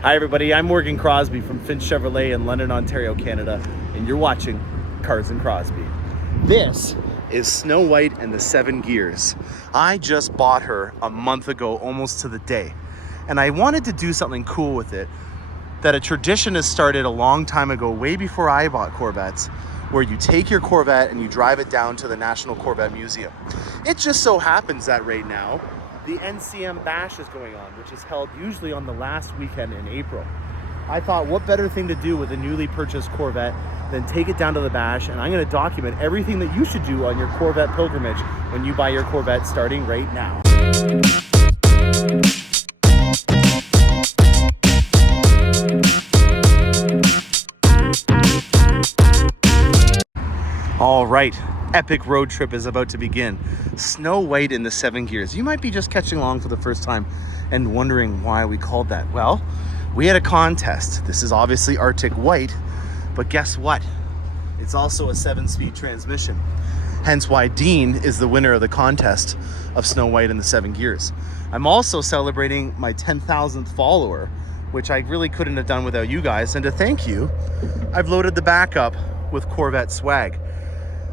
Hi everybody, I'm Mcrosbie from Finch Chevrolet in London, Ontario, Canada, and you're watching Cars and Crosby. This is Snow White and the 7 Gears. I just bought her a month ago, almost to the day, and I wanted to do something cool with it that a tradition has started a long time ago, way before I bought Corvettes, where you take your Corvette and you drive it down to the National Corvette Museum. It just so happens that right now, the NCM Bash is going on, which is held usually on the last weekend in April. I thought, what better thing to do with a newly purchased Corvette than take it down to the Bash, and I'm going to document everything that you should do on your Corvette pilgrimage when you buy your Corvette starting right now. All right, epic road trip is about to begin. Snow White in the 7 Gears. You might be just catching along for the first time and wondering why we called that. Well, we had a contest. This is obviously Arctic White, but guess what? It's also a 7-speed transmission. Hence why Dean is the winner of the contest of Snow White in the 7 Gears. I'm also celebrating my 10,000th follower, which I really couldn't have done without you guys. And to thank you, I've loaded the back up with Corvette swag.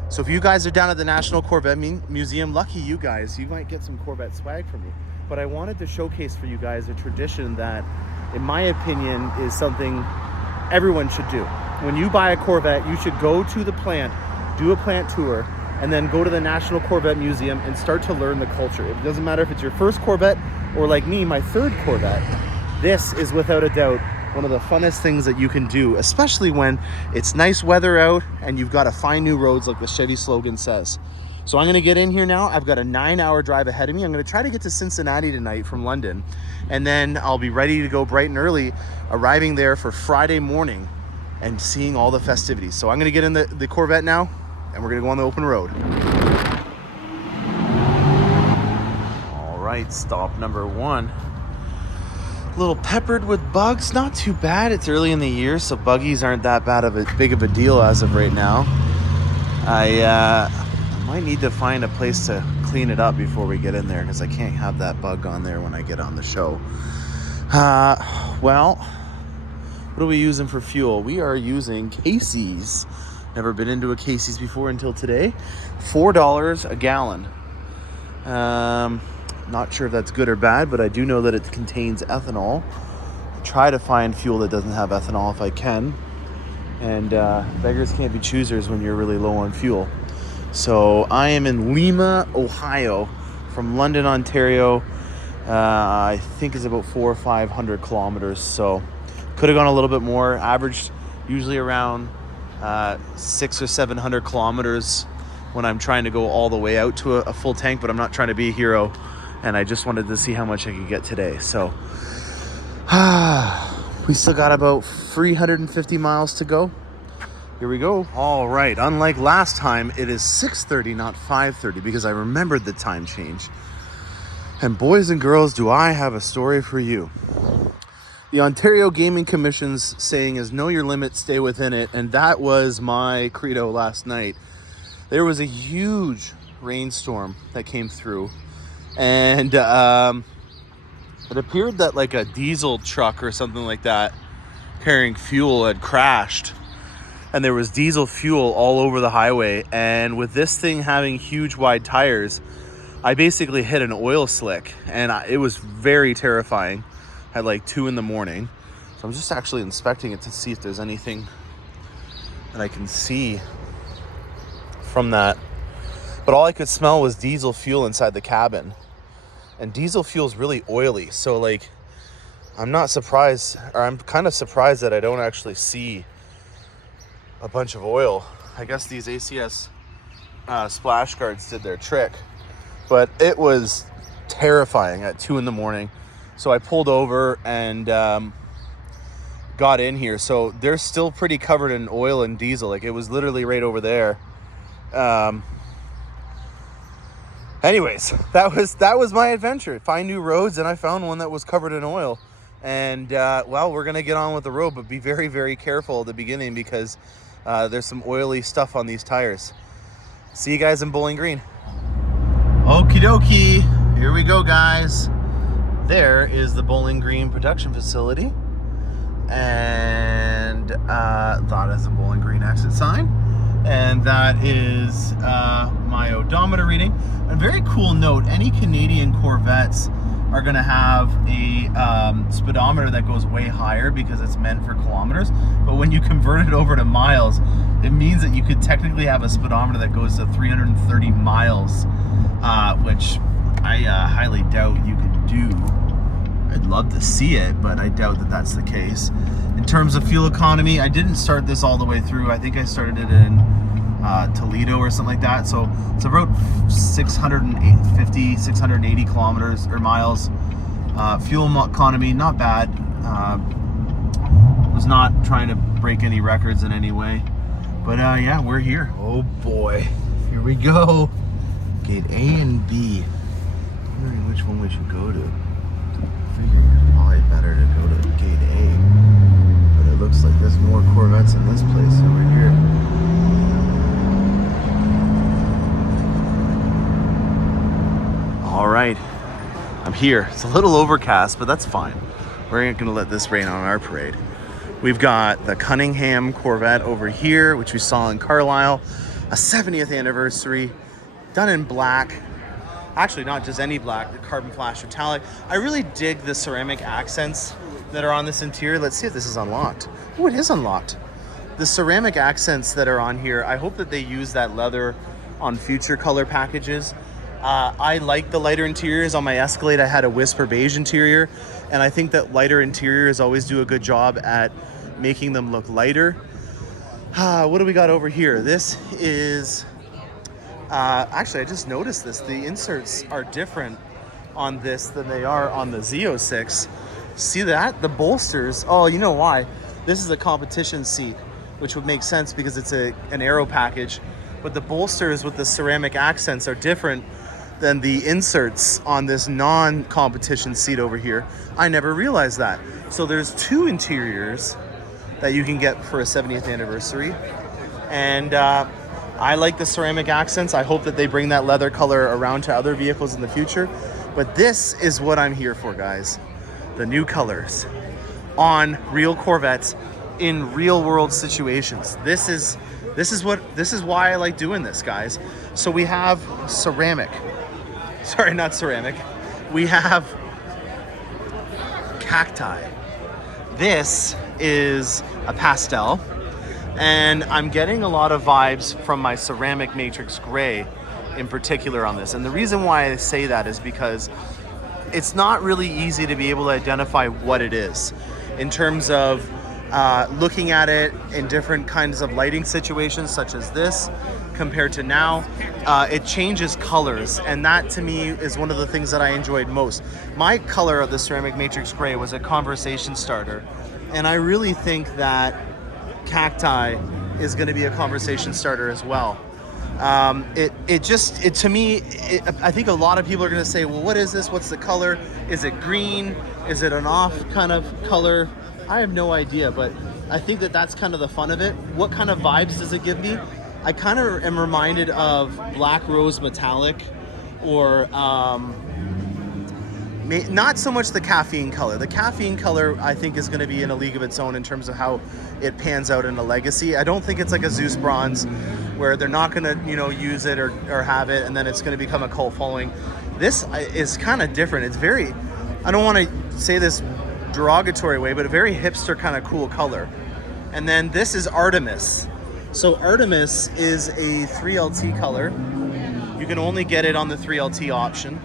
So if you guys are down at the National Corvette Museum, lucky you guys, you might get some Corvette swag from me. But I wanted to showcase for you guys a tradition that, in my opinion, is something everyone should do. When you buy a Corvette, you should go to the plant, do a plant tour, and then go to the National Corvette Museum and start to learn the culture. It doesn't matter if it's your first Corvette or, like me, my 3rd Corvette. This is without a doubt one of the funnest things that you can do, especially when it's nice weather out and you've got to find new roads like the Chevy slogan says. So I'm going to get in here now. I've got a 9-hour drive ahead of me. I'm going to try to get to Cincinnati tonight from London, and then I'll be ready to go bright and early, arriving there for Friday morning and seeing all the festivities. So I'm going to get in the Corvette now, and we're going to go on the open road. All right, stop number 1. A little peppered with bugs, not too bad. It's early in the year, so buggies aren't that big of a deal as of right now. I might need to find a place to clean it up before we get in there, because I can't have that bug on there when I get on the show. Well, what are we using for fuel? We are using Casey's. Never been into a Casey's before until today. $4 a gallon. Not sure if that's good or bad, but I do know that it contains ethanol. I try to find fuel that doesn't have ethanol if I can. And beggars can't be choosers when you're really low on fuel. So I am in Lima, Ohio, from London, Ontario. I think it's about 400 or 500 kilometers. So could have gone a little bit more. Averaged usually around 600 or 700 kilometers when I'm trying to go all the way out to a full tank, but I'm not trying to be a hero. And I just wanted to see how much I could get today. So we still got about 350 miles to go. Here we go. All right. Unlike last time, it is 6:30, not 5:30, because I remembered the time change. And boys and girls, do I have a story for you. The Ontario Gaming Commission's saying is know your limit, stay within it. And that was my credo last night. There was a huge rainstorm that came through. And it appeared that like a diesel truck or something like that carrying fuel had crashed. And there was diesel fuel all over the highway. And with this thing having huge wide tires, I basically hit an oil slick. And it was very terrifying at like 2 in the morning. So I'm just actually inspecting it to see if there's anything that I can see from that. But all I could smell was diesel fuel inside the cabin. And diesel fuel is really oily. So like, I'm not surprised, or I'm kind of surprised that I don't actually see a bunch of oil. I guess these ACS splash guards did their trick. But it was terrifying at 2 in the morning. So I pulled over and got in here. So they're still pretty covered in oil and diesel. Like it was literally right over there. Anyways, that was my adventure. Find new roads, and I found one that was covered in oil. And, well, we're going to get on with the road, but be very, very careful at the beginning because there's some oily stuff on these tires. See you guys in Bowling Green. Okie dokie. Here we go, guys. There is the Bowling Green production facility. And that is a Bowling Green exit sign. And that is my odometer reading. A very cool note, any Canadian Corvettes are gonna have a speedometer that goes way higher because it's meant for kilometers. But when you convert it over to miles, it means that you could technically have a speedometer that goes to 330 miles, which I highly doubt you could do. I'd love to see it, but I doubt that that's the case. In terms of fuel economy, I didn't start this all the way through. I think I started it in Toledo or something like that. So it's about 650, 680 kilometers or miles. Fuel economy, not bad. Was not trying to break any records in any way. But yeah, we're here. Oh boy, here we go. Gate A and B. I'm wondering which one we should go to. I figure it's probably better to go to Gate A. But it looks like there's more Corvettes in this place over here. All right, I'm here. It's a little overcast, but that's fine. We're gonna let this rain on our parade. We've got the Cunningham Corvette over here, which we saw in Carlisle. A 70th anniversary, done in black. Actually, not just any black, the carbon flash metallic. I really dig the ceramic accents that are on this interior. Let's see if this is unlocked. Oh, it is unlocked. The ceramic accents that are on here, I hope that they use that leather on future color packages. I like the lighter interiors. On my Escalade, I had a Whisper beige interior, and I think that lighter interiors always do a good job at making them look lighter. What do we got over here? This is, actually, I just noticed this. The inserts are different on this than they are on the Z06. See that? The bolsters, oh, you know why? This is a competition seat, which would make sense because it's an aero package, but the bolsters with the ceramic accents are different than the inserts on this non-competition seat over here. I never realized that. So there's two interiors that you can get for a 70th anniversary. And I like the ceramic accents. I hope that they bring that leather color around to other vehicles in the future. But this is what I'm here for, guys. The new colors on real Corvettes in real world situations. This is why I like doing this, guys. So we have ceramic. Sorry, not ceramic. We have Cacti. This is a pastel, and I'm getting a lot of vibes from my ceramic matrix gray in particular on this. And the reason why I say that is because it's not really easy to be able to identify what it is in terms of looking at it in different kinds of lighting situations, such as this compared to now. It changes colors, and that to me is one of the things that I enjoyed most. My color of the ceramic matrix gray was a conversation starter, and I really think that Cacti is going to be a conversation starter as well. I think a lot of people are going to say, well, what is this? What's the color? Is it green? Is it an off kind of color? I have no idea, but I think that that's kind of the fun of it. What kind of vibes does it give me? I kind of am reminded of Black Rose Metallic, or not so much the caffeine color. The caffeine color, I think, is going to be in a league of its own in terms of how it pans out in a legacy. I don't think it's like a Zeus Bronze where they're not going to, use it or have it, and then it's going to become a cult following. This is kind of different. It's very, I don't want to say this derogatory way, but a very hipster kind of cool color. And then this is Artemis. So Artemis is a 3LT color. You can only get it on the 3LT option.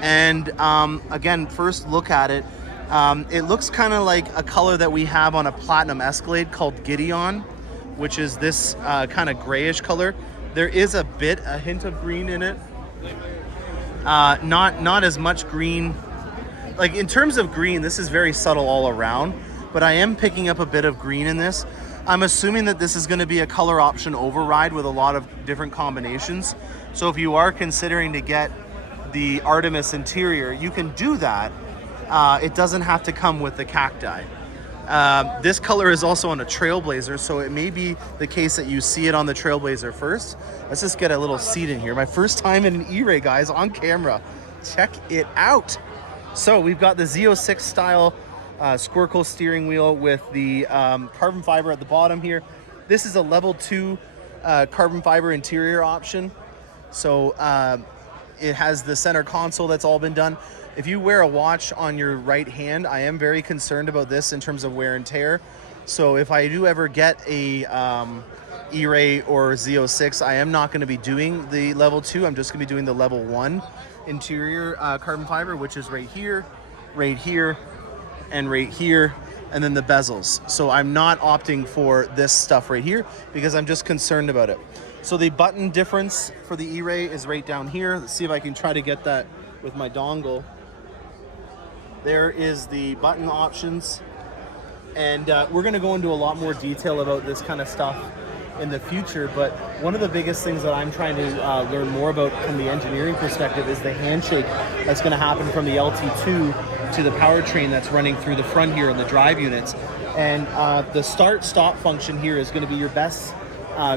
And again, first look at it. It looks kind of like a color that we have on a Platinum Escalade called Gideon, which is this kind of grayish color. There is a hint of green in it. Not as much green. Like in terms of green, this is very subtle all around, but I am picking up a bit of green in this. I'm assuming that this is going to be a color option override with a lot of different combinations. So if you are considering to get the Artemis interior, you can do that. It doesn't have to come with the Cacti. This color is also on a Trailblazer, so it may be the case that you see it on the Trailblazer first. Let's just get a little seat in here. My first time in an E-Ray, guys, on camera. Check it out. So we've got the Z06 style Squircle steering wheel with the carbon fiber at the bottom here. This is a level 2 carbon fiber interior option. So it has the center console that's all been done. If you wear a watch on your right hand, I am very concerned about this in terms of wear and tear. So if I do ever get a E-Ray or Z06, I am not going to be doing the level 2. I'm just going to be doing the level 1 interior carbon fiber, which is right here, and right here, and then the bezels. So I'm not opting for this stuff right here because I'm just concerned about it. So the button difference for the E-Ray is right down here. Let's see if I can try to get that with my dongle. There is the button options. And we're going to go into a lot more detail about this kind of stuff in the future. But one of the biggest things that I'm trying to learn more about from the engineering perspective is the handshake that's going to happen from the LT2 to the powertrain that's running through the front here in the drive units. And the start-stop function here is going to be your best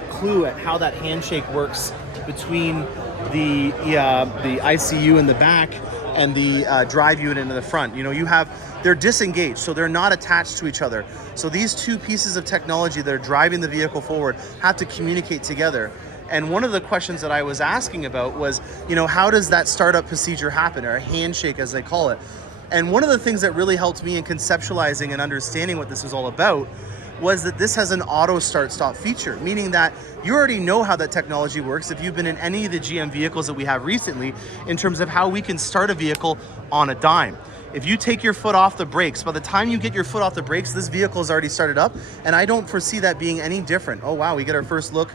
clue at how that handshake works between the ICU in the back and the drive unit in the front. You know, they're disengaged, so they're not attached to each other. So these two pieces of technology that are driving the vehicle forward have to communicate together. And one of the questions that I was asking about was, you know, how does that startup procedure happen, or a handshake as they call it? And one of the things that really helped me in conceptualizing and understanding what this is all about was that this has an auto start-stop feature, meaning that you already know how that technology works if you've been in any of the GM vehicles that we have recently, in terms of how we can start a vehicle on a dime. If you take your foot off the brakes, by the time you get your foot off the brakes, this vehicle is already started up, and I don't foresee that being any different. Oh wow, we get our first look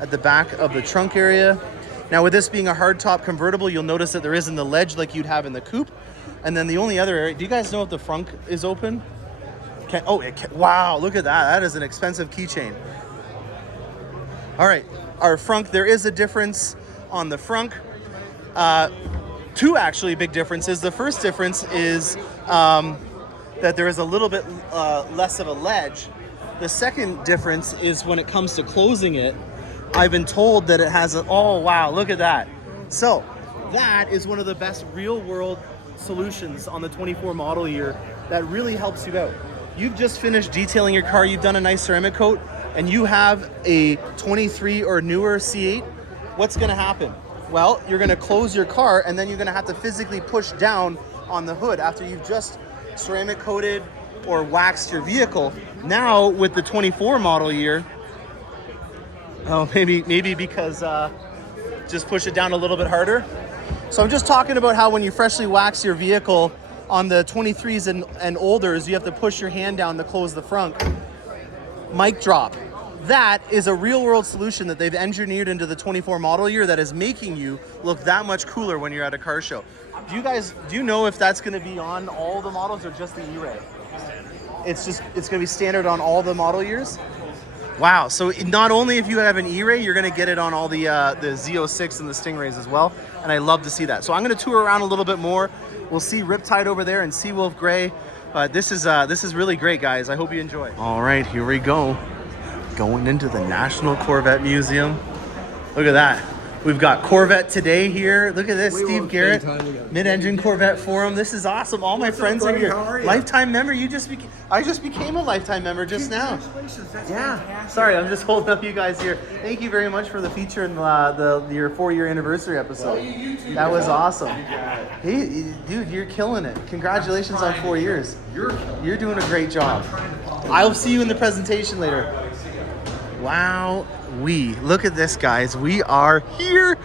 at the back of the trunk area. Now with this being a hardtop convertible, you'll notice that there isn't the ledge like you'd have in the coupe. And then the only other area, do you guys know if the front is open? Wow, look at that. That is an expensive keychain. All right, our frunk, there is a difference on the frunk. Two actually big differences. The first difference is that there is a little bit less of a ledge. The second difference is when it comes to closing it, I've been told that it has oh wow, look at that. So that is one of the best real world solutions on the 24 model year that really helps you out. You've just finished detailing your car, you've done a nice ceramic coat, and you have a 23 or newer C8. What's gonna happen? Well, you're gonna close your car, and then you're gonna have to physically push down on the hood after you've just ceramic coated or waxed your vehicle. Now with the 24 model year, maybe because just push it down a little bit harder. So I'm just talking about how when you freshly wax your vehicle on the 23s and olders, you have to push your hand down to close the front. Mic drop. That is a real world solution that they've engineered into the 24 model year that is making you look that much cooler when you're at a car show. Do you know if that's going to be on all the models or just the E-Ray? It's going to be standard on all the model years? Wow, so not only if you have an E-Ray, you're going to get it on all the Z06 and the Stingrays as well, and I love to see that. So I'm going to tour around a little bit more. We'll see Riptide over there and Seawolf Gray. This is really great, guys. I hope you enjoy. All right, here we go. Going into the National Corvette Museum. Look at that. We've got Corvette Today here. Look at this, Steve Garrett, Mid-Engine Corvette Forum. This is awesome. All my friends are here. How are you? Lifetime member. I just became a lifetime member just now. Congratulations. That's fantastic. Sorry, I'm just holding up you guys here. Thank you very much for the feature in your 4-year anniversary episode. That was awesome. Hey, dude, you're killing it. Congratulations on 4 years. You're doing a great job. I'll see you in the presentation later. Wow. Look at this, guys. We are here.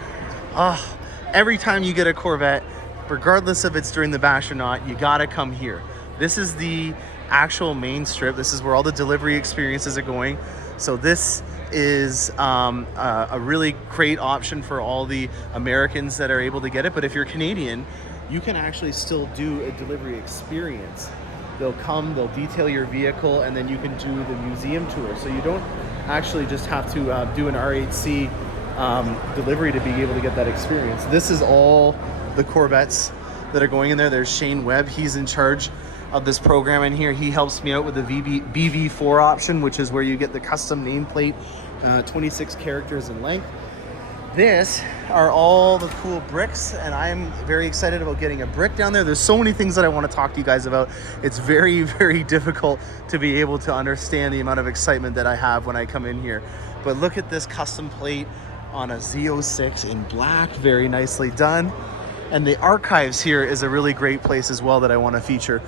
Every time you get a Corvette, regardless if it's during the bash or not, you gotta come here. This is the actual main strip. This is where all the delivery experiences are going. So this is a really great option for all the Americans that are able to get it. But if you're Canadian, you can actually still do a delivery experience. They'll come, they'll detail your vehicle, and then you can do the museum tour. So you don't actually just have to do an RHC delivery to be able to get that experience. This is all the Corvettes that are going in there. There's Shane Webb. He's in charge of this program in here. He helps me out with the BV4 option, which is where you get the custom nameplate, 26 characters in length. This are all the cool bricks, and I'm very excited about getting a brick down there. There's so many things that I want to talk to you guys about. It's very, very difficult to be able to understand the amount of excitement that I have when I come in here. But look at this custom plate on a Z06 in black, very nicely done. And the archives here is a really great place as well that I want to feature.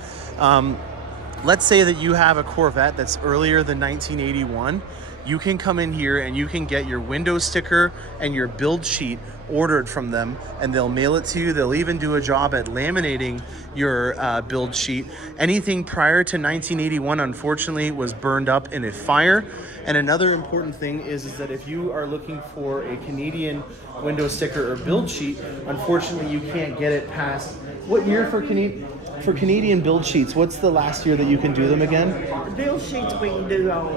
Let's say that you have a Corvette that's earlier than 1981. You can come in here and you can get your window sticker and your build sheet ordered from them, and they'll mail it to you. They'll even do a job at laminating your build sheet. Anything prior to 1981, unfortunately, was burned up in a fire. And another important thing is that if you are looking for a Canadian window sticker or build sheet, unfortunately, you can't get it past what year for Canadian build sheets? What's the last year that you can do them again? The build sheets we can do all.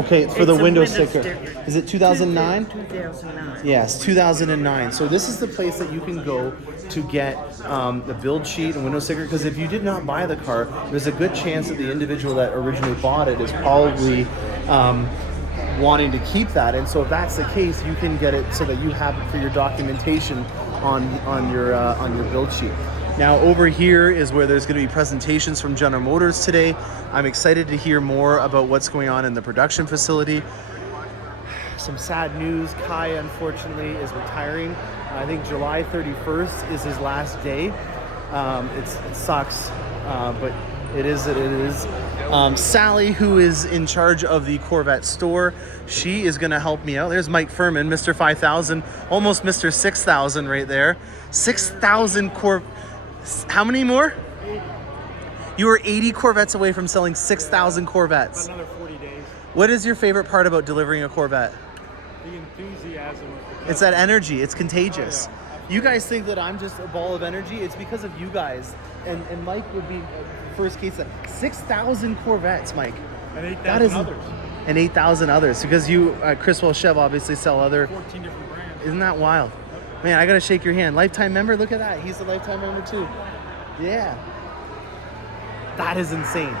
Okay, for the window sticker. Is it 2009? 2009. Yes, 2009. So this is the place that you can go to get the build sheet and window sticker, because if you did not buy the car, there's a good chance that the individual that originally bought it is probably wanting to keep that. And so if that's the case, you can get it so that you have it for your documentation on your build sheet. Now over here is where there's going to be presentations from General Motors today. I'm excited to hear more about what's going on in the production facility. Some sad news, Kai unfortunately is retiring. I think July 31st is his last day. It sucks, but it is what it is. Sally, who is in charge of the Corvette store, she is going to help me out. There's Mike Furman, Mr. 5000, almost Mr. 6000 right there. 6,000 How many more? 80. You were 80 Corvettes away from selling 6,000 Corvettes. Another 40 days. What is your favorite part about delivering a Corvette? The enthusiasm of the It's that energy. It's contagious. You guys think that I'm just a ball of energy? It's because of you guys. And Mike would be first case of 6,000 Corvettes, Mike. And 8,000 others. And 8,000 others. Because you, Criswell Chev, obviously sell other. 14 different brands. Isn't that wild? Man, I gotta shake your hand. Lifetime member? Look at that. He's a lifetime member too. Yeah. That is insane.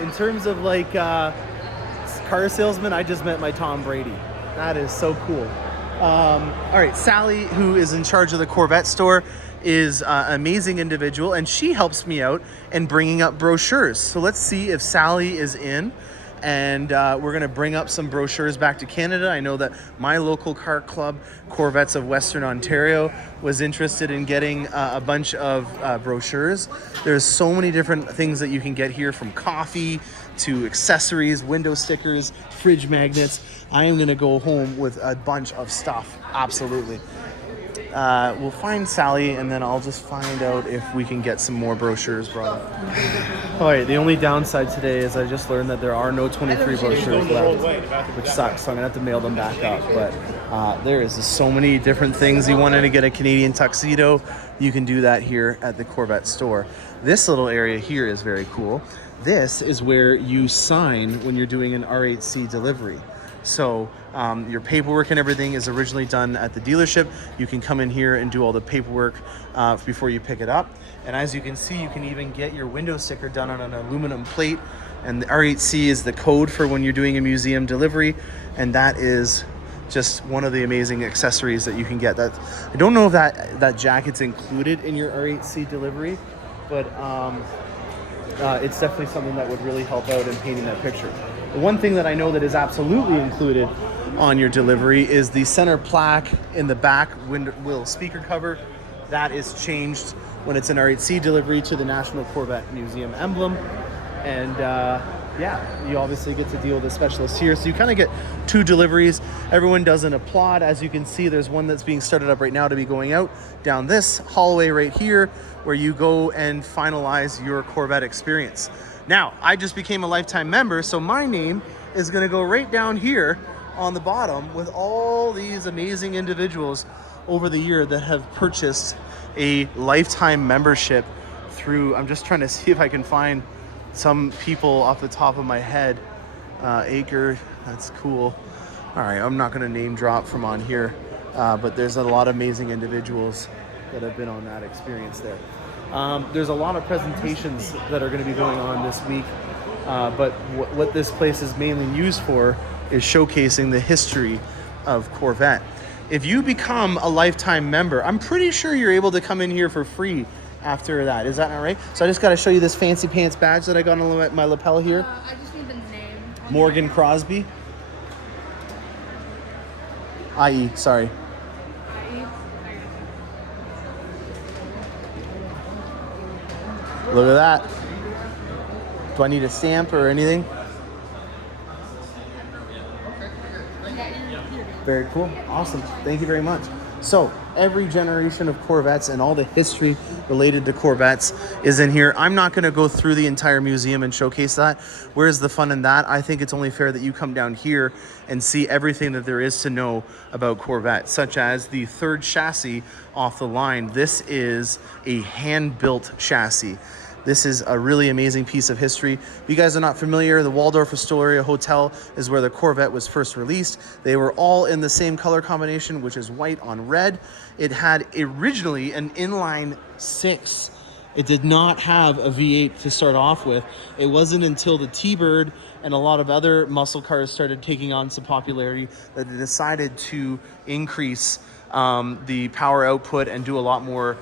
In terms of like car salesman, I just met my Tom Brady. That is so cool. All right, Sally, who is in charge of the Corvette store, is an amazing individual, and she helps me out in bringing up brochures. So let's see if Sally is in. And we're going to bring up some brochures back to Canada. I know that my local car club, Corvettes of Western Ontario, was interested in getting a bunch of brochures. There's so many different things that you can get here, from coffee to accessories, window stickers, fridge magnets. I am going to go home with a bunch of stuff. Absolutely. We'll find Sally, and then I'll just find out if we can get some more brochures brought up. All right, the only downside today is I just learned that there are no 23 brochures left, which sucks, so I'm gonna have to mail them back up. But there is so many different things. You wanted to get a Canadian tuxedo, you can do that here at the Corvette store. This little area here is very cool. This is where you sign when you're doing an R8C delivery. So your paperwork and everything is originally done at the dealership. You can come in here and do all the paperwork before you pick it up. And as you can see, you can even get your window sticker done on an aluminum plate. And the R8C is the code for when you're doing a museum delivery. And that is just one of the amazing accessories that you can get. That I don't know if that jacket's included in your R8C delivery, but it's definitely something that would really help out in painting that picture. The one thing that I know that is absolutely included on your delivery is the center plaque in the back wheel speaker cover. That is changed when it's an R8C delivery to the National Corvette Museum emblem. And yeah, you obviously get to deal with a specialist here. So you kind of get two deliveries. Everyone does an applaud. As you can see, there's one that's being started up right now to be going out down this hallway right here, where you go and finalize your Corvette experience. Now, I just became a lifetime member, so my name is going to go right down here on the bottom with all these amazing individuals over the year that have purchased a lifetime membership through, I'm just trying to see if I can find some people off the top of my head. Acre, that's cool. All right, I'm not going to name drop from on here, but there's a lot of amazing individuals that have been on that experience there. There's a lot of presentations that are going to be going on this week, but what this place is mainly used for is showcasing the history of Corvette. if you become a lifetime member, I'm pretty sure you're able to come in here for free after that. Is that not right? So I just got to show you this fancy pants badge that I got on my lapel here. I just need the name. Morgan Crosby. IE, sorry. Look at that. Do I need a stamp or anything? Very cool. Awesome. Thank you very much. So every generation of Corvettes and all the history related to Corvettes is in here. I'm not going to go through the entire museum and showcase that. Where's the fun in that? I think it's only fair that you come down here and see everything that there is to know about Corvette, such as the third chassis off the line. This is a hand-built chassis. This is a really amazing piece of history. If you guys are not familiar, the Waldorf Astoria Hotel is where the Corvette was first released. They were all in the same color combination, which is white on red. It had originally an inline 6. It did not have a V8 to start off with. It wasn't until the T-Bird and a lot of other muscle cars started taking on some popularity that they decided to increase the power output and do a lot more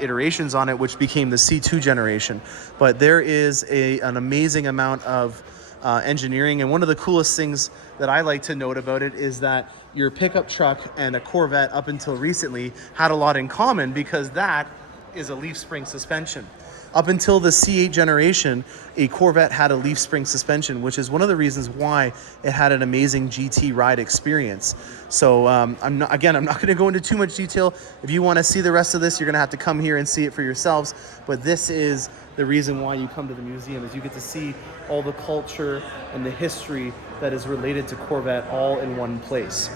iterations on it, which became the C2 generation. But there is an amazing amount of engineering, and one of the coolest things that I like to note about it is that your pickup truck and a Corvette up until recently had a lot in common, because that is a leaf spring suspension. Up until the C8 generation, a Corvette had a leaf spring suspension, which is one of the reasons why it had an amazing GT ride experience. So I'm not going to go into too much detail. If you want to see the rest of this, you're going to have to come here and see it for yourselves. But this is the reason why you come to the museum, is you get to see all the culture and the history that is related to Corvette all in one place.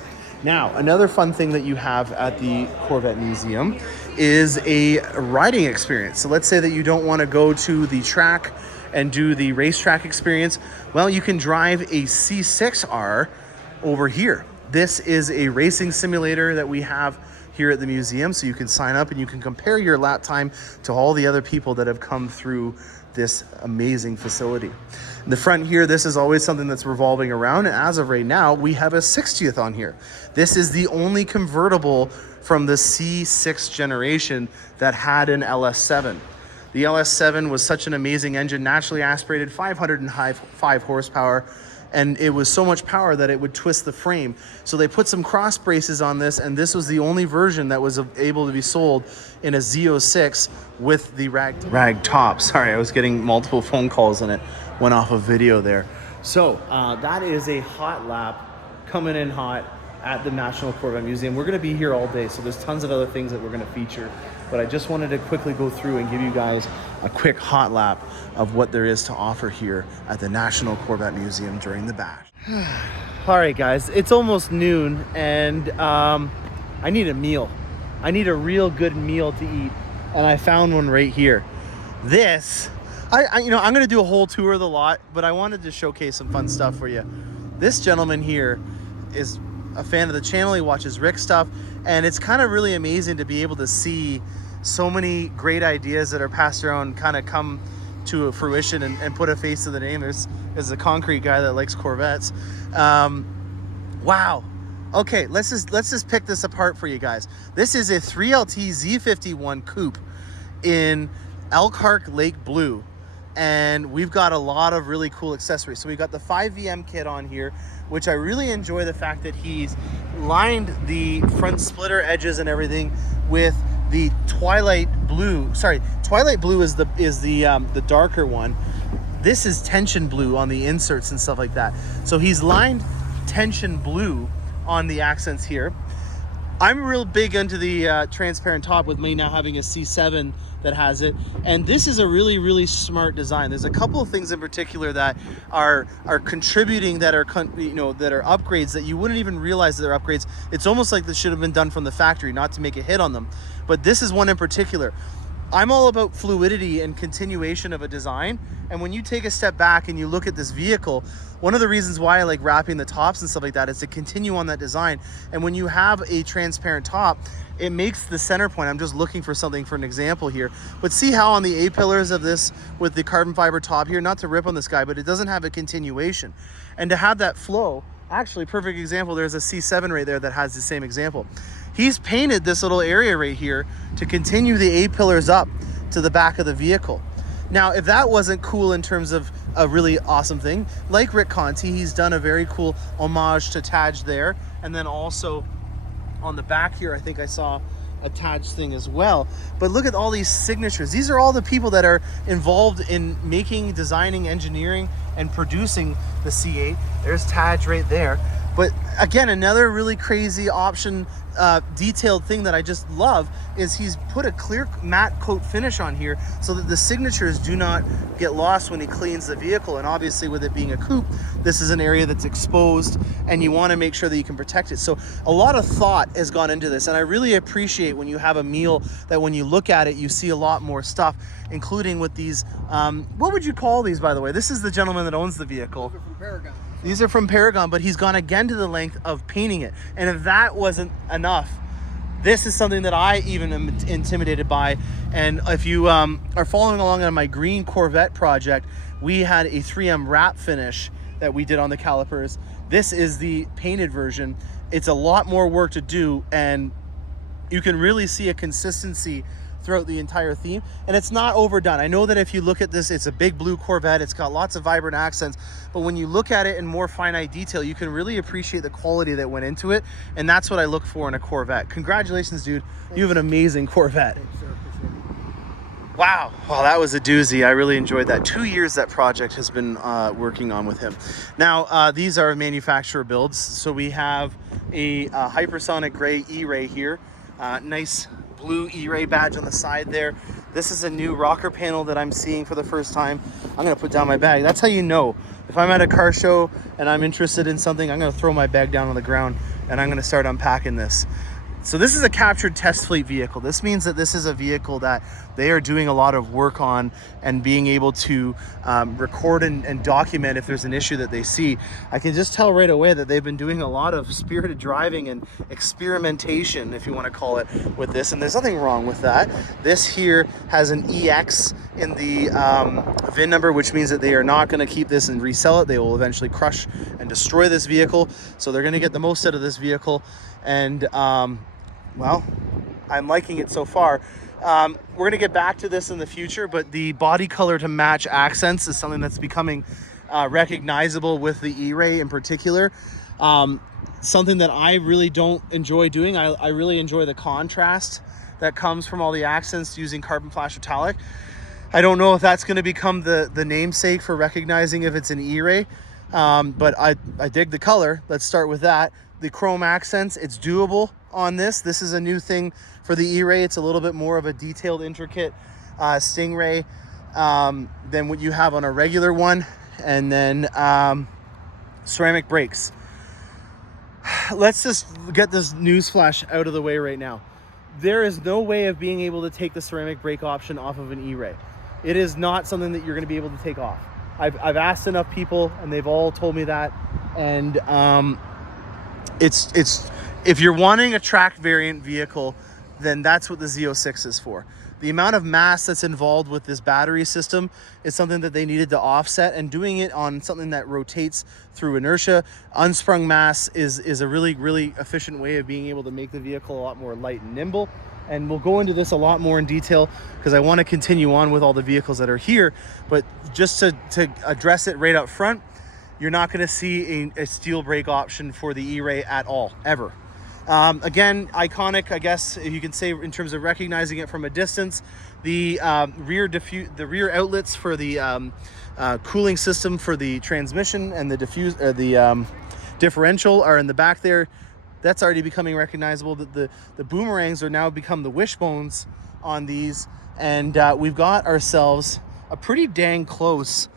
Now, another fun thing that you have at the Corvette Museum is a riding experience. So let's say that you don't want to go to the track and do the racetrack experience. Well, you can drive a C6R over here. This is a racing simulator that we have here at the museum, so you can sign up and you can compare your lap time to all the other people that have come through this amazing facility. In the front here, this is always something that's revolving around, and as of right now, we have a 60th on here. This is the only convertible from the C6 generation that had an LS7. The LS7 was such an amazing engine, naturally aspirated, 505 horsepower, and it was so much power that it would twist the frame. So they put some cross braces on this, and this was the only version that was able to be sold in a Z06 with the rag top. Sorry, I was getting multiple phone calls and it went off a video there. So that is a hot lap coming in hot at the National Corvette Museum. We're gonna be here all day, so there's tons of other things that we're gonna feature, but I just wanted to quickly go through and give you guys a quick hot lap of what there is to offer here at the National Corvette Museum during the bash. All right, guys, it's almost noon, and I need a meal. I need a real good meal to eat, and I found one right here. This, I'm gonna do a whole tour of the lot, but I wanted to showcase some fun stuff for you. This gentleman here is a fan of the channel. He watches Rick stuff, and it's kind of really amazing to be able to see so many great ideas that are passed around kind of come to a fruition and put a face to the name. There's a concrete guy that likes Corvettes. Wow. Okay, let's just pick this apart for you guys. This is a 3LT Z51 coupe in Elkhart Lake Blue, and we've got a lot of really cool accessories. So we've got the 5VM kit on here, which I really enjoy the fact that he's lined the front splitter edges and everything with the Twilight Blue. Sorry, Twilight Blue is the darker one. This is Tension Blue on the inserts and stuff like that. So he's lined Tension Blue on the accents here. I'm real big into the transparent top, with me now having a C7 that has it, and this is a really, really smart design. There's a couple of things in particular that are contributing, that are that are upgrades that you wouldn't even realize that they're upgrades. It's almost like this should have been done from the factory, not to make a hit on them, but this is one in particular. I'm all about fluidity and continuation of a design, and when you take a step back and you look at this vehicle, one of the reasons why I like wrapping the tops and stuff like that is to continue on that design. And when you have a transparent top, it makes the center point. I'm just looking for something for an example here, but see how on the A-pillars of this with the carbon fiber top here, not to rip on this guy, but it doesn't have a continuation. And to have that flow, Actually, perfect example, there's a C7 right there that has the same example. He's painted this little area right here to continue the A-pillars up to the back of the vehicle. Now, if that wasn't cool in terms of a really awesome thing, like Rick Conti, he's done a very cool homage to Taj there. And then also on the back here, I think I saw a Taj thing as well. But look at all these signatures. These are all the people that are involved in making, designing, engineering, and producing the C8. There's Taj right there. But again, another really crazy option, detailed thing that I just love is he's put a clear matte coat finish on here so that the signatures do not get lost when he cleans the vehicle. And obviously with it being a coupe, this is an area that's exposed and you want to make sure that you can protect it. So a lot of thought has gone into this, and I really appreciate when you have a meal that when you look at it, you see a lot more stuff, including with these, what would you call these, by the way? This is the gentleman that owns the vehicle. They're from Paragon. These are from Paragon, but he's gone again to the length of painting it. And if that wasn't enough, this is something that I even am intimidated by. And if you are following along on my green Corvette project, we had a 3M wrap finish that we did on the calipers. This is the painted version. It's a lot more work to do, and you can really see a consistency throughout the entire theme, and it's not overdone. I know that if you look at this, it's a big blue Corvette, it's got lots of vibrant accents, but when you look at it in more finite detail, you can really appreciate the quality that went into it, and that's what I look for in a Corvette. Congratulations, dude. You have an amazing Corvette. Thanks, sir. Appreciate it. Wow, that was a doozy. I really enjoyed that. 2 years that project has been working on with him. Now, these are manufacturer builds, so we have a hypersonic gray E-Ray here. Nice blue E-Ray badge on the side there. This is a new rocker panel that I'm seeing for the first time. I'm gonna put down my bag. That's how you know. If I'm at a car show and I'm interested in something, I'm gonna throw my bag down on the ground and I'm gonna start unpacking this. So this is a captured test fleet vehicle. This means that this is a vehicle that they are doing a lot of work on and being able to record and document if there's an issue that they see. I can just tell right away that they've been doing a lot of spirited driving and experimentation, if you want to call it, with this, and there's nothing wrong with that. This here has an EX in the VIN number, which means that they are not going to keep this and resell it. They will eventually crush and destroy this vehicle, so they're going to get the most out of this vehicle. And well, I'm liking it so far. We're going to get back to this in the future, but the body color to match accents is something that's becoming recognizable with the E-Ray in particular. Something that I really don't enjoy doing. I really enjoy the contrast that comes from all the accents using carbon flash metallic. I don't know if that's going to become the namesake for recognizing if it's an E-Ray, but I dig the color. Let's start with that. The chrome accents, it's doable on this. This is a new thing for the E-Ray. It's a little bit more of a detailed, intricate Stingray than what you have on a regular one. And then ceramic brakes. Let's just get this news flash out of the way right now. There is no way of being able to take the ceramic brake option off of an E-Ray. It is not something that you're going to be able to take off. I've asked enough people and they've all told me that. And it's if you're wanting a track variant vehicle, then that's what the Z06 is for. The amount of mass that's involved with this battery system is something that they needed to offset, and doing it on something that rotates through inertia, unsprung mass is a really, really efficient way of being able to make the vehicle a lot more light and nimble. And we'll go into this a lot more in detail because I want to continue on with all the vehicles that are here. But just to address it right up front, you're not going to see a steel brake option for the E-Ray at all, ever. Again, iconic, I guess you can say, in terms of recognizing it from a distance. The rear outlets for the cooling system for the transmission and the differential are in the back there. That's already becoming recognizable. The boomerangs are now become the wishbones on these, and we've got ourselves a pretty dang close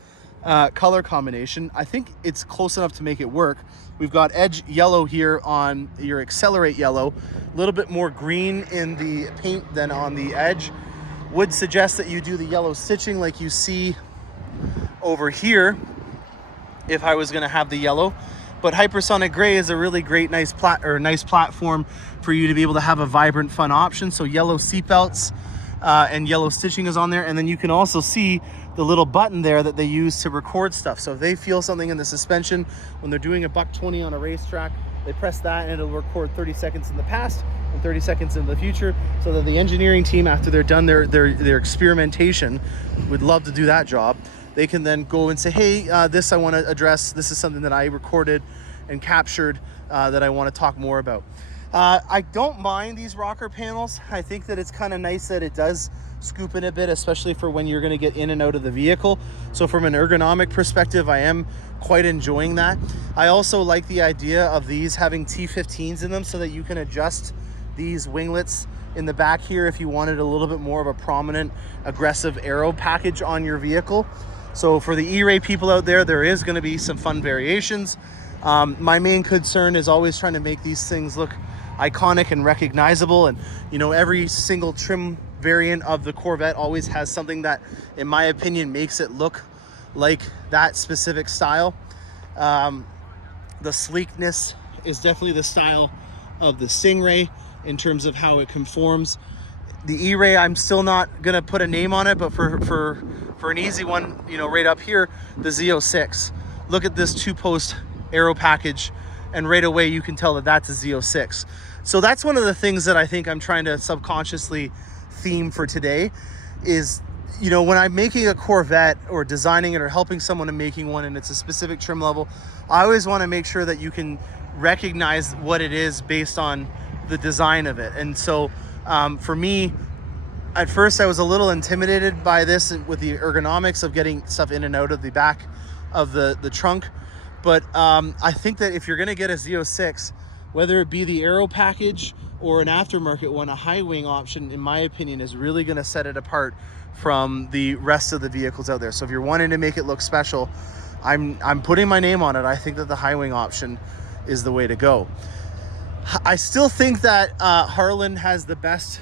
color combination. I think it's close enough to make it work. We've got edge yellow here on your accelerate yellow, a little bit more green in the paint than on the edge. Would suggest that you do the yellow stitching like you see over here if I was going to have the yellow. But hypersonic gray is a really great nice platform for you to be able to have a vibrant, fun option. So yellow seatbelts and yellow stitching is on there, and then you can also see the little button there that they use to record stuff. So if they feel something in the suspension when they're doing a $120 on a racetrack, they press that and it'll record 30 seconds in the past and 30 seconds in the future, so that the engineering team, after they're done their experimentation, would love to do that job. They can then go and say, hey, this I want to address. This is something that I recorded and captured that I want to talk more about. I don't mind these rocker panels. I think that it's kind of nice that it does scoop in a bit, especially for when you're going to get in and out of the vehicle. So from an ergonomic perspective, I am quite enjoying that. I also like the idea of these having T15s in them, so that you can adjust these winglets in the back here if you wanted a little bit more of a prominent, aggressive aero package on your vehicle. So for the E-Ray people out there is going to be some fun variations. My main concern is always trying to make these things look iconic and recognizable, and you know, every single trim variant of the Corvette always has something that, in my opinion, makes it look like that specific style. The sleekness is definitely the style of the Stingray in terms of how it conforms. The E-Ray, I'm still not gonna put a name on it, but for an easy one, you know, right up here, the Z06. Look at this 2-post aero package, and right away you can tell that that's a Z06. So that's one of the things that I think I'm trying to subconsciously theme for today is, you know, when I'm making a Corvette or designing it or helping someone in making one and it's a specific trim level, I always want to make sure that you can recognize what it is based on the design of it. And so for me, at first I was a little intimidated by this with the ergonomics of getting stuff in and out of the back of the trunk. But I think that if you're going to get a Z06, whether it be the aero package or an aftermarket one, a high wing option, in my opinion, is really going to set it apart from the rest of the vehicles out there. So if you're wanting to make it look special, I'm putting my name on it. I think that the high wing option is the way to go. I still think that Harlan has the best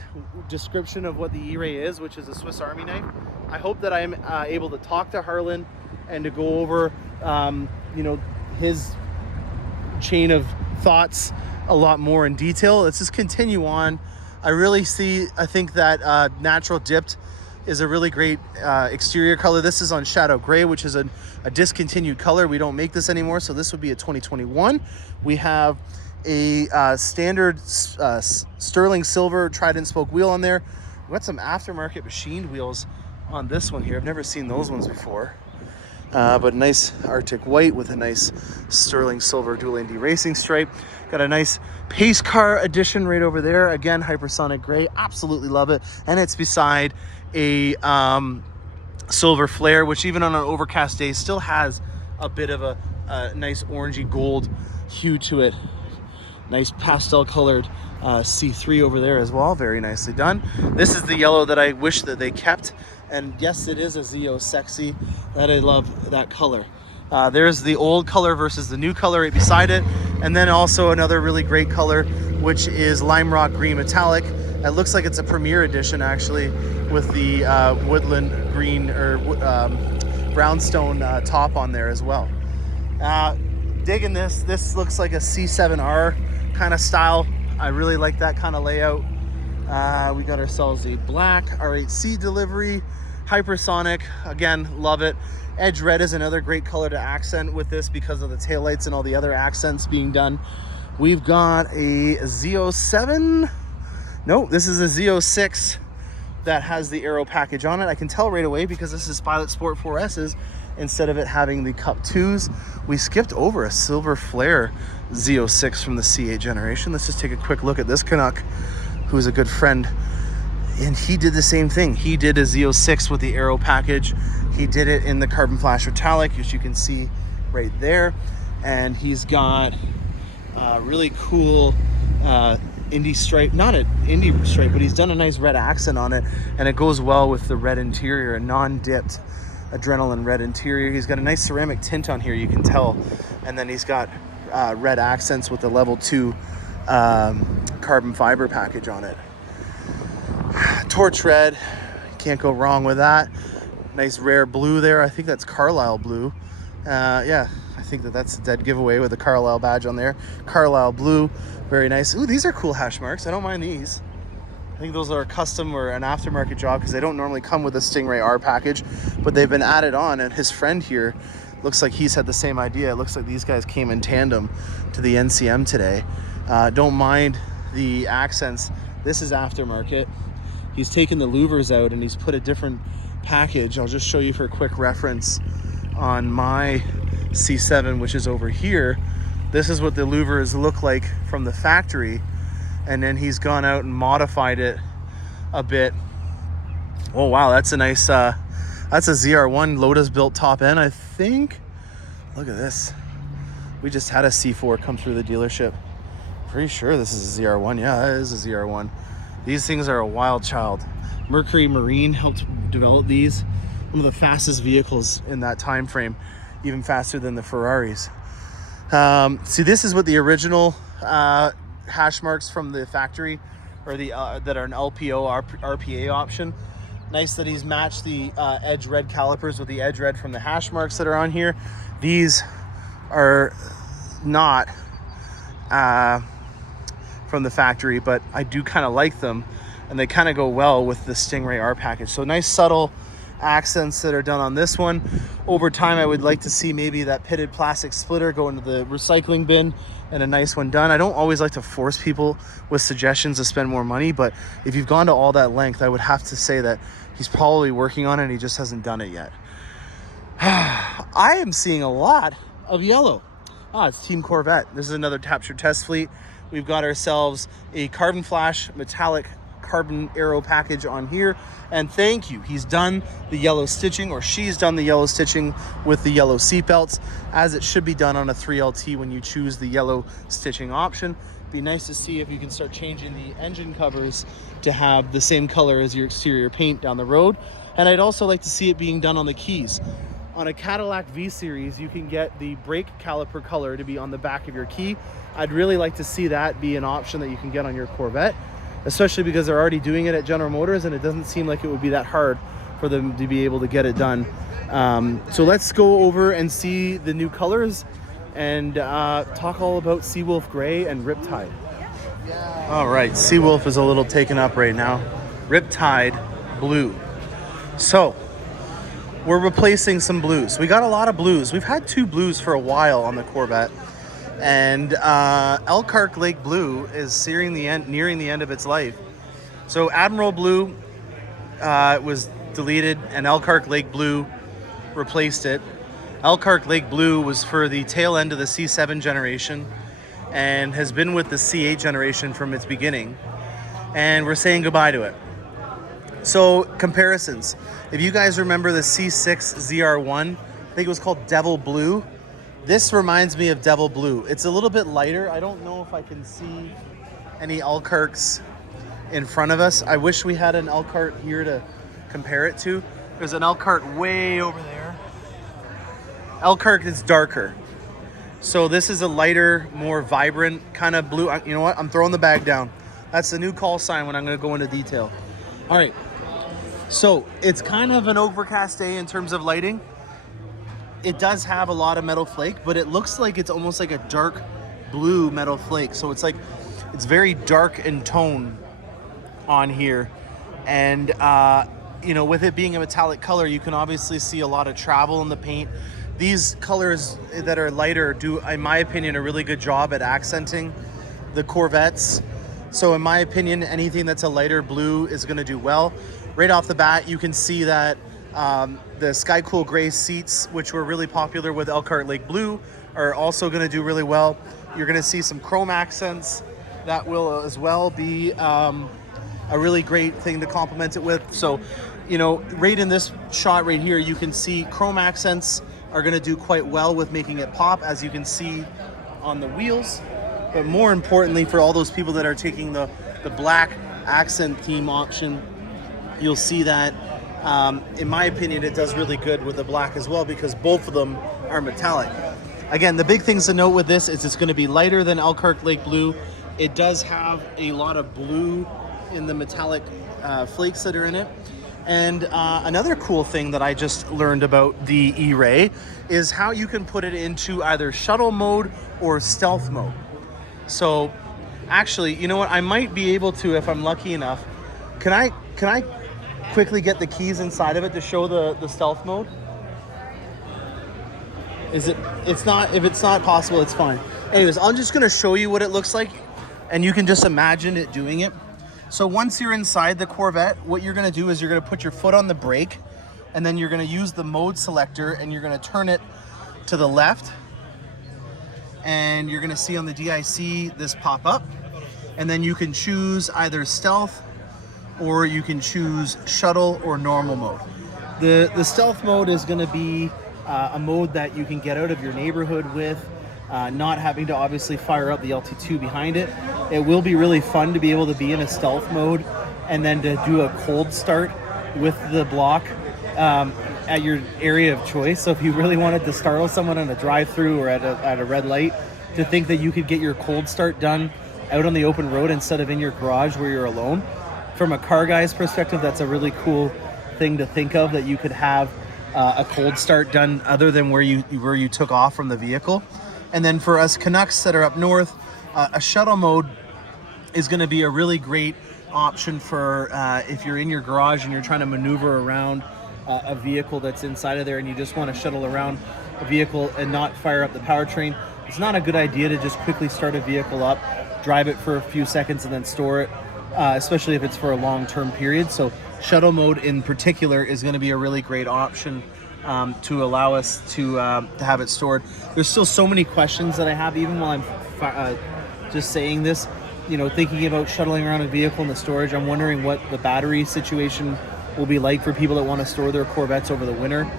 description of what the E-Ray is, which is a Swiss Army knife. I hope that I'm able to talk to Harlan and to go over you know, his chain of thoughts a lot more in detail. Let's just continue on. I think that natural dipped is a really great exterior color. This is on Shadow Gray, which is a discontinued color. We don't make this anymore, so this would be a 2021. We have a standard sterling silver trident spoke wheel on there. We've got some aftermarket machined wheels on this one here. I've never seen those ones before. But nice Arctic white with a nice sterling silver dual ND racing stripe. Got a nice pace car edition right over there. Again, hypersonic gray, absolutely love it. And it's beside a silver flare, which even on an overcast day still has a bit of a nice orangey gold hue to it. Nice pastel colored C3 over there as well, very nicely done. This is the yellow that I wish that they kept. And yes, it is a Zeo Sexy. That I love that color. There's the old color versus the new color right beside it. And then also another really great color, which is Lime Rock Green Metallic. It looks like it's a Premier Edition actually, with the woodland green or brownstone top on there as well. Digging this. This looks like a C7R kind of style. I really like that kind of layout. We got ourselves a black R8C delivery, hypersonic. Again, love it. Edge red is another great color to accent with this because of the taillights and all the other accents being done. We've got a Z07. No, this is a Z06 that has the aero package on it. I can tell right away because this is Pilot Sport 4S's instead of it having the Cup 2s. We skipped over a silver flare Z06 from the C8 generation. Let's just take a quick look at this Canuck, who's a good friend, and he did the same thing. He did a Z06 with the aero package. He did it in the carbon flash metallic, which you can see right there, and he's got really cool Indy stripe, not an Indy stripe, but he's done a nice red accent on it, and it goes well with the red interior, a non-dipped adrenaline red interior. He's got a nice ceramic tint on here, you can tell, and then he's got red accents with the level 2 carbon fiber package on it. Torch red, can't go wrong with that. Nice rare blue there. I think that's Carlisle blue. Yeah, I think that's a dead giveaway with the Carlisle badge on there. Carlisle blue, very nice. Ooh, these are cool hash marks. I don't mind these. think those are a custom or an aftermarket job because they don't normally come with a Stingray R package, but they've been added on. And his friend here looks like he's had the same idea. It looks like these guys came in tandem to the NCM today. Don't mind the accents. This is aftermarket. He's taken the louvers out and he's put a different package. I'll just show you for a quick reference on my C7, which is over here. This is what the louvers look like from the factory, and then he's gone out and modified it a bit. Oh wow, that's a nice that's a ZR1 Lotus built top end, I think. Look at this. We just had a C4 come through the dealership. Pretty sure this is a ZR1. Yeah, it is a ZR1. These things are a wild child. Mercury Marine helped develop these. One of the fastest vehicles in that time frame, even faster than the Ferraris. See, this is what the original hash marks from the factory, or the that are an LPO RPA option. Nice that he's matched the edge red calipers with the edge red from the hash marks that are on here. These are not from the factory, but I do kind of like them, and they kind of go well with the Stingray R package. So nice subtle accents that are done on this one. Over time, I would like to see maybe that pitted plastic splitter go into the recycling bin and a nice one done. I don't always like to force people with suggestions to spend more money, but if you've gone to all that length, I would have to say that he's probably working on it and he just hasn't done it yet. I am seeing a lot of yellow. It's Team Corvette. This is another Capture Test Fleet. We've got ourselves a carbon flash metallic carbon aero package on here, and thank you, he's done the yellow stitching, or she's done the yellow stitching with the yellow seat belts, as it should be done on a 3LT when you choose the yellow stitching option. Be nice to see if you can start changing the engine covers to have the same color as your exterior paint down the road. And I'd also like to see it being done on the keys. On a Cadillac V-Series, you can get the brake caliper color to be on the back of your key. I'd really like to see that be an option that you can get on your Corvette, especially because they're already doing it at General Motors, and it doesn't seem like it would be that hard for them to be able to get it done. So let's go over and see the new colors and talk all about Seawolf Gray and Riptide. All right, Seawolf is a little taken up right now. Riptide Blue. So we're replacing some blues. We got a lot of blues. We've had 2 blues for a while on the Corvette, and Elkhart Lake Blue is nearing the end of its life. So Admiral Blue was deleted, and Elkhart Lake Blue replaced it. Elkhart Lake Blue was for the tail end of the C7 generation and has been with the C8 generation from its beginning, and we're saying goodbye to it. So comparisons, if you guys remember the C6 ZR1, I think it was called Devil Blue. This reminds me of Devil Blue. It's a little bit lighter. I don't know if I can see any Elkharts in front of us. I wish we had an Elkhart here to compare it to. There's an Elkhart way over there. Elkhart is darker. So this is a lighter, more vibrant kind of blue. You know what? I'm throwing the bag down. That's the new call sign when I'm going to go into detail. All right. So it's kind of an overcast day in terms of lighting. It does have a lot of metal flake, but it looks like it's almost like a dark blue metal flake. So it's very dark in tone on here. And, with it being a metallic color, you can obviously see a lot of travel in the paint. These colors that are lighter do, in my opinion, a really good job at accenting the Corvettes. So in my opinion, anything that's a lighter blue is going to do well. Right off the bat, you can see that the Sky Cool Gray seats, which were really popular with Elkhart Lake Blue, are also going to do really well. You're going to see some chrome accents that will as well be a really great thing to complement it with. So, right in this shot right here, you can see chrome accents are going to do quite well with making it pop, as you can see on the wheels. But more importantly, for all those people that are taking the black accent theme option, you'll see that, in my opinion, it does really good with the black as well, because both of them are metallic. Again, the big things to note with this is it's going to be lighter than Elkhart Lake Blue. It does have a lot of blue in the metallic flakes that are in it. And another cool thing that I just learned about the E-Ray is how you can put it into either shuttle mode or stealth mode. So actually, you know what? I might be able to, if I'm lucky enough, Can I quickly get the keys inside of it to show the stealth mode? Is it? It's not. If it's not possible, it's fine. Anyways, I'm just gonna show you what it looks like, and you can just imagine it doing it. So once you're inside the Corvette, what you're gonna do is you're gonna put your foot on the brake, and then you're gonna use the mode selector, and you're gonna turn it to the left, and you're gonna see on the DIC this pop up, and then you can choose either stealth, or you can choose shuttle or normal mode. The stealth mode is gonna be a mode that you can get out of your neighborhood with, not having to obviously fire up the LT2 behind it. It will be really fun to be able to be in a stealth mode and then to do a cold start with the block at your area of choice. So if you really wanted to startle someone on a drive-through or at a red light, to think that you could get your cold start done out on the open road instead of in your garage where you're alone. From a car guy's perspective, that's a really cool thing to think of, that you could have a cold start done other than where you took off from the vehicle. And then for us Canucks that are up north, a shuttle mode is going to be a really great option for if you're in your garage and you're trying to maneuver around a vehicle that's inside of there, and you just want to shuttle around a vehicle and not fire up the powertrain. It's not a good idea to just quickly start a vehicle up, drive it for a few seconds, and then store it, especially if it's for a long-term period. So shuttle mode in particular is going to be a really great option to allow us to have it stored. There's still so many questions that I have, even while I'm just saying this, thinking about shuttling around a vehicle in the storage. I'm wondering what the battery situation will be like for people that want to store their Corvettes over the winter.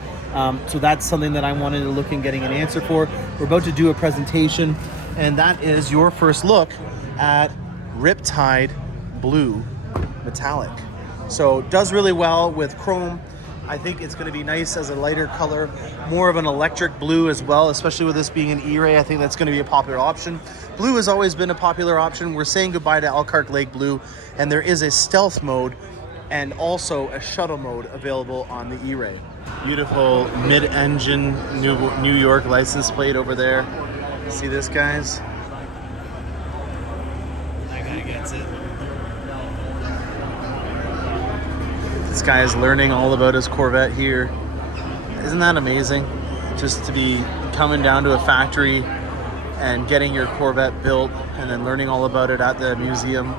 So that's something that I wanted to look in getting an answer for. We're about to do a presentation, and that is your first look at Riptide Blue Metallic. So it does really well with chrome. I think it's going to be nice as a lighter color, more of an electric blue as well, especially with this being an E-Ray. I think that's going to be a popular option. Blue has always been a popular option. We're saying goodbye to Elkhart Lake Blue, and there is a stealth mode and also a shuttle mode available on the E-Ray. Beautiful mid-engine New York license plate over there. See this, guys? That guy gets it. This guy is learning all about his Corvette here. Isn't that amazing? Just to be coming down to a factory and getting your Corvette built and then learning all about it at the museum.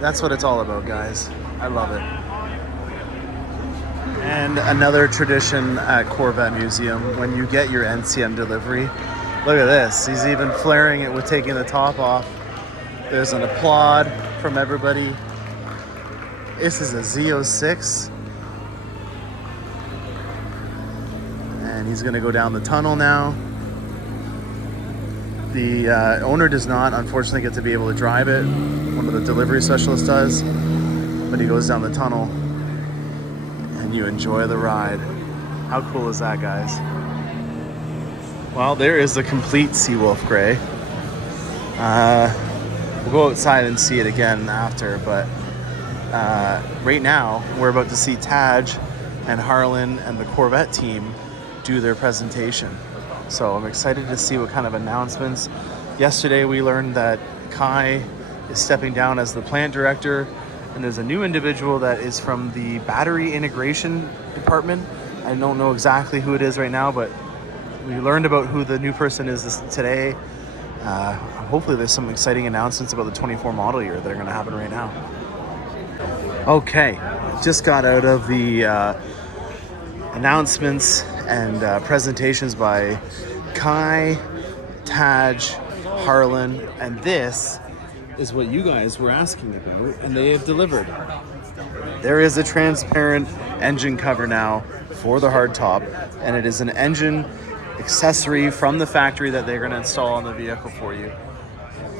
That's what it's all about, guys. I love it. And another tradition at Corvette Museum, when you get your NCM delivery, look at this. He's even flaring it with taking the top off. There's an applaud from everybody. This is a Z06. And he's gonna go down the tunnel now. The owner does not, unfortunately, get to be able to drive it. One of the delivery specialists does. But he goes down the tunnel and you enjoy the ride. How cool is that, guys? Well, there is the complete Seawolf Gray. We'll go outside and see it again after, but right now we're about to see Taj and Harlan and the Corvette team do their presentation. So I'm excited to see what kind of announcements. Yesterday we learned that Kai is stepping down as the plant director, and there's a new individual that is from the battery integration department. I don't know exactly who it is right now, but we learned about who the new person is today. Hopefully there's some exciting announcements about the 24 model year that are going to happen right now. Okay, just got out of the announcements and presentations by Kai, Taj, Harlan, and this is what you guys were asking about, and they have delivered. There is a transparent engine cover now for the hardtop, and it is an engine accessory from the factory that they're going to install on the vehicle for you.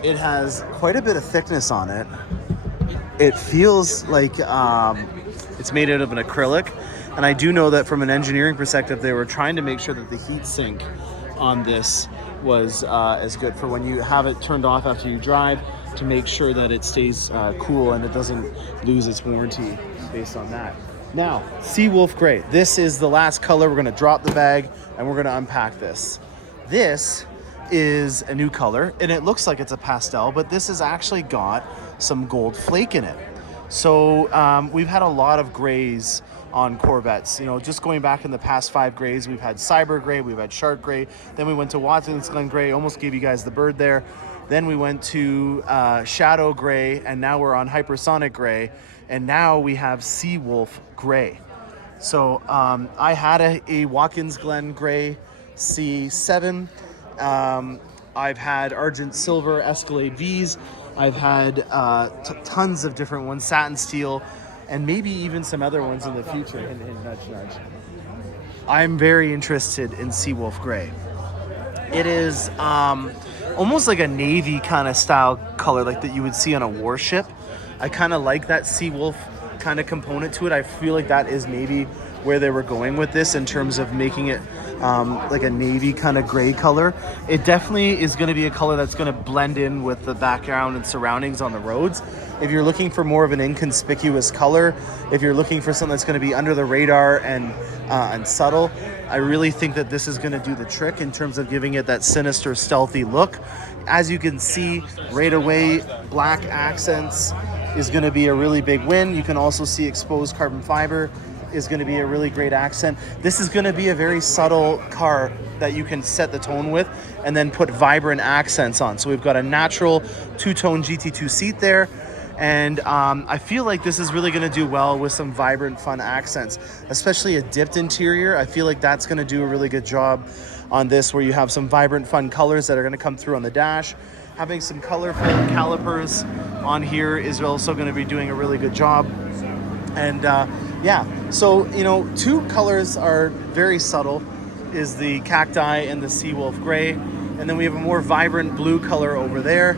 It has quite a bit of thickness on it. It feels like it's made out of an acrylic, and I do know that from an engineering perspective, they were trying to make sure that the heat sink on this was as good for when you have it turned off after you drive, to make sure that it stays cool and it doesn't lose its warranty based on that. Now, Seawolf Gray. This is the last color. We're going to drop the bag and we're going to unpack this. This is a new color, and it looks like it's a pastel, but this has actually got some gold flake in it. So we've had a lot of grays on Corvettes. You know, just going back in the past 5 grays, we've had Cyber Gray, we've had Shark Gray, then we went to Watkins Glen Gray, almost gave you guys the bird there. Then we went to Shadow Gray, and now we're on Hypersonic Gray, and now we have Seawolf Gray. So I had a Watkins Glen Gray C7. I've had Argent Silver Escalade Vs. I've had tons of different ones, Satin Steel, and maybe even some other ones in the future. Nudge, nudge. I'm very interested in Seawolf Gray. It is almost like a navy kind of style color, like that you would see on a warship. I kind of like that Seawolf kind of component to it. I feel like that is maybe where they were going with this in terms of making it like a navy kind of gray color. It definitely is going to be a color that's going to blend in with the background and surroundings on the roads. If you're looking for more of an inconspicuous color, if you're looking for something that's going to be under the radar and subtle, I really think that this is going to do the trick in terms of giving it that sinister, stealthy look. As you can see right away, black accents is going to be a really big win. You can also see exposed carbon fiber is going to be a really great accent. This is going to be a very subtle car that you can set the tone with and then put vibrant accents on. So we've got a natural two-tone GT2 seat there, and I feel like this is really going to do well with some vibrant, fun accents, especially a dipped interior. I feel like that's going to do a really good job on this, where you have some vibrant, fun colors that are going to come through on the dash. Having some colorful calipers on here is also going to be doing a really good job. And yeah, so, you know, 2 colors are very subtle, is the Cacti and the Seawolf Gray. And then we have a more vibrant blue color over there.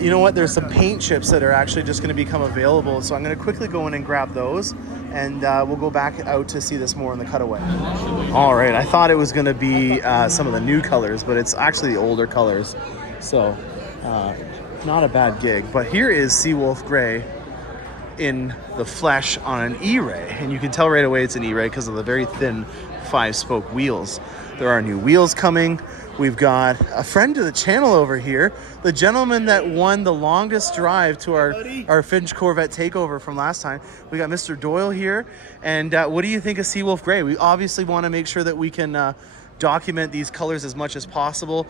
You know what? There's some paint chips that are actually just going to become available. So I'm going to quickly go in and grab those, and we'll go back out to see this more in the cutaway. All right, I thought it was going to be some of the new colors, but it's actually the older colors. So not a bad gig. But here is Seawolf Gray in the flesh on an E-Ray, and you can tell right away it's an E-Ray because of the very thin 5-spoke wheels. There are new wheels coming. We've got a friend to the channel over here, the gentleman that won the longest drive to our Finch Corvette takeover from last time. We got Mr. Doyle here, and what do you think of Seawolf Gray? We obviously want to make sure that we can document these colors as much as possible.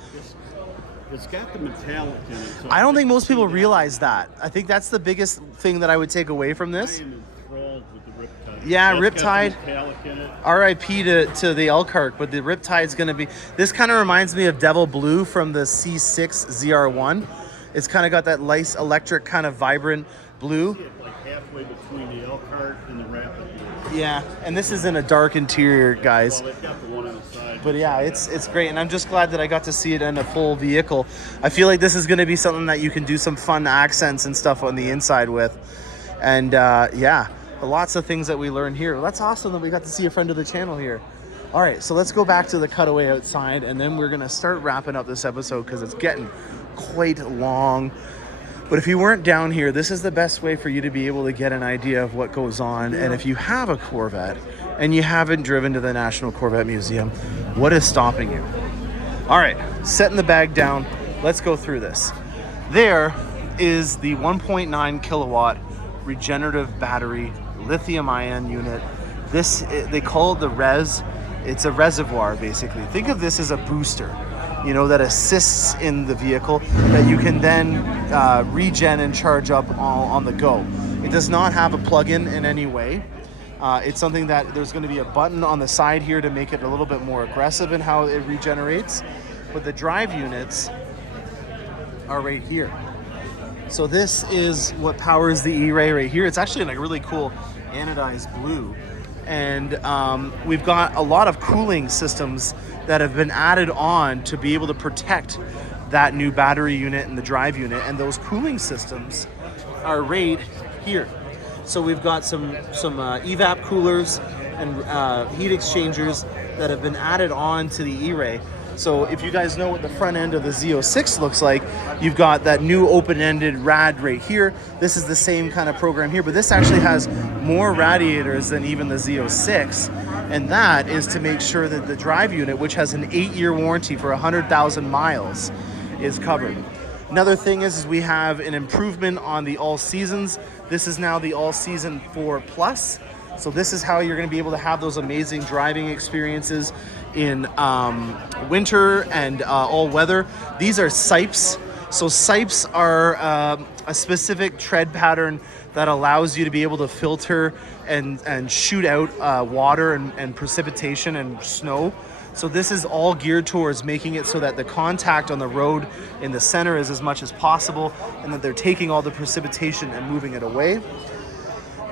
It's got the metallic in it. So I don't think most people realize that. I think that's the biggest thing that I would take away from this. I am enthralled with the Riptide. Yeah, That's Riptide. got the metallic in it. RIP to the Elkhart, but the Riptide's going to be... This kind of reminds me of Devil Blue from the C6 ZR1. It's kind of got that nice electric kind of vibrant blue. See it like halfway between the Elkhart and the Rapid Blue. Yeah, and this is in a dark interior, guys. Well, they've got the one on the side. But yeah, it's great, and I'm just glad that I got to see it in a full vehicle. I feel like this is going to be something that you can do some fun accents and stuff on the inside with. And yeah, lots of things that we learned here. Well, that's awesome that we got to see a friend of the channel here. All right, so let's go back to the cutaway outside, and then we're going to start wrapping up this episode because it's getting quite long. But if you weren't down here, this is the best way for you to be able to get an idea of what goes on. And if you have a Corvette and you haven't driven to the National Corvette Museum, what is stopping you? All right, setting the bag down. Let's go through this. There is the 1.9 kilowatt regenerative battery lithium ion unit. This, they call it the res. It's a reservoir, basically. Think of this as a booster, you know, that assists in the vehicle that you can then regen and charge up on the go. It does not have a plug-in in any way. It's something that there's going to be a button on the side here to make it a little bit more aggressive in how it regenerates. But the drive units are right here. So this is what powers the E-Ray right here. It's actually like a really cool anodized blue. And we've got a lot of cooling systems that have been added on to be able to protect that new battery unit and the drive unit. And those cooling systems are right here. So we've got some evap coolers and heat exchangers that have been added on to the E-Ray. So if you guys know what the front end of the Z06 looks like, you've got that new open-ended rad right here. This is the same kind of program here, but this actually has more radiators than even the Z06. And that is to make sure that the drive unit, which has an 8-year warranty for 100,000 miles, is covered. Another thing is we have an improvement on the all seasons. This is now the all season 4 plus. So this is how you're going to be able to have those amazing driving experiences in winter and all weather. These are sipes. So sipes are a specific tread pattern that allows you to be able to filter and shoot out water and precipitation and snow. So this is all geared towards making it so that the contact on the road in the center is as much as possible, and that they're taking all the precipitation and moving it away.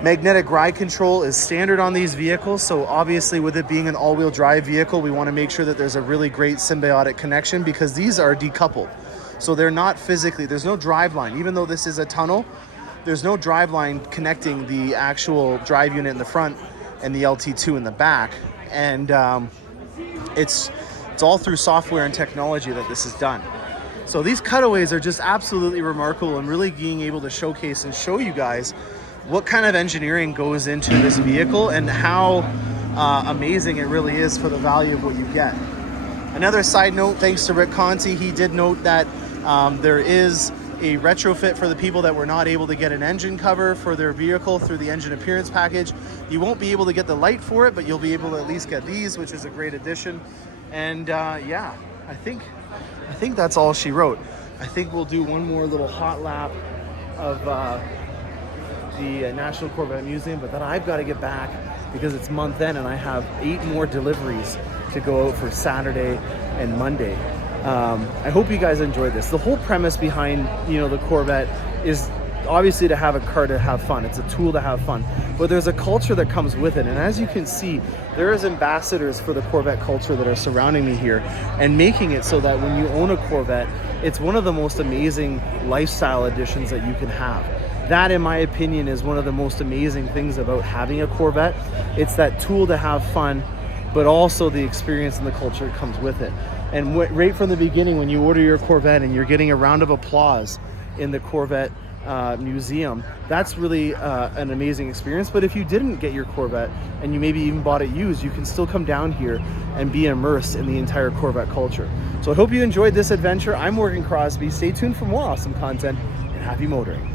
Magnetic ride control is standard on these vehicles, so obviously with it being an all-wheel drive vehicle, we want to make sure that there's a really great symbiotic connection, because these are decoupled. So they're not physically, there's no drive line. Even though this is a tunnel, there's no drive line connecting the actual drive unit in the front and the LT2 in the back. And it's all through software and technology that this is done. So these cutaways are just absolutely remarkable, and really being able to showcase and show you guys what kind of engineering goes into this vehicle and how amazing it really is for the value of what you get. Another side note, thanks to Rick Conti, he did note that there is a retrofit for the people that were not able to get an engine cover for their vehicle through the engine appearance package. You won't be able to get the light for it, but you'll be able to at least get these, which is a great addition. And yeah, I think that's all she wrote. I think we'll do one more little hot lap of the National Corvette Museum, but then I've got to get back because it's month end and I have 8 more deliveries to go out for Saturday and Monday. I hope you guys enjoyed this. The whole premise behind, the Corvette is obviously to have a car to have fun. It's a tool to have fun, but there's a culture that comes with it. And as you can see, there is ambassadors for the Corvette culture that are surrounding me here and making it so that when you own a Corvette, it's one of the most amazing lifestyle additions that you can have. That, in my opinion, is one of the most amazing things about having a Corvette. It's that tool to have fun, but also the experience and the culture that comes with it. And right from the beginning, when you order your Corvette and you're getting a round of applause in the Corvette Museum, that's really an amazing experience. But if you didn't get your Corvette and you maybe even bought it used, you can still come down here and be immersed in the entire Corvette culture. So I hope you enjoyed this adventure. I'm Mcrosbie. Stay tuned for more awesome content, and happy motoring.